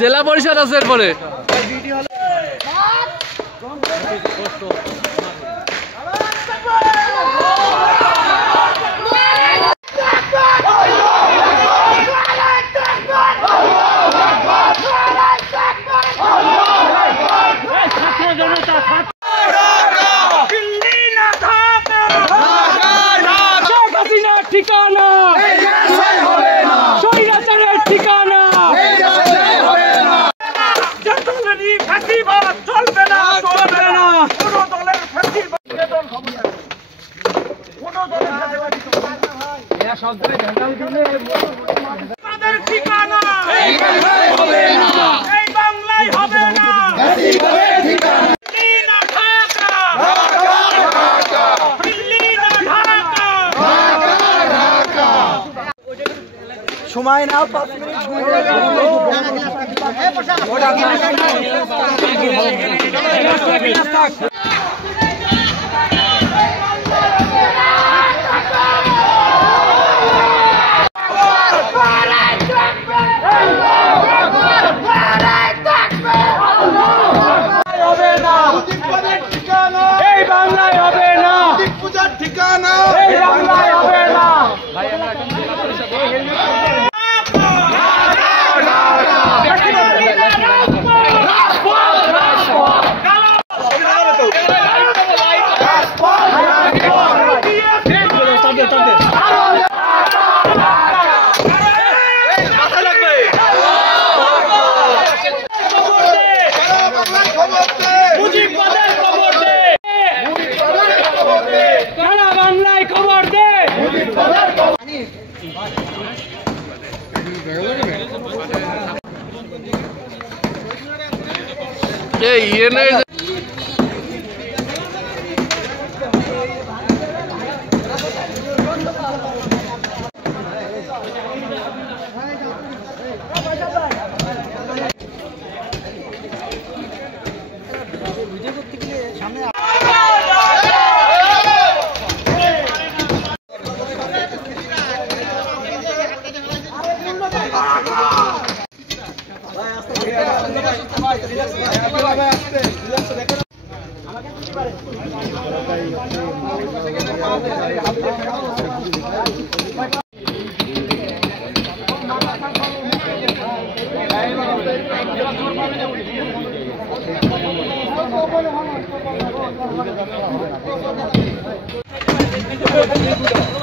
জেলা পরিষদ আছে এরপরে ঠিকানা স্বৈরাচারের ঠিকানা চলবে না চলবে না কোন দলের ঠিকানা এই বাংলায় হবে না সময় নাও 5 মিনিট এই বাংলায় হবে না পূজার ঠিকানা এই বাংলায় হবে না Thank you.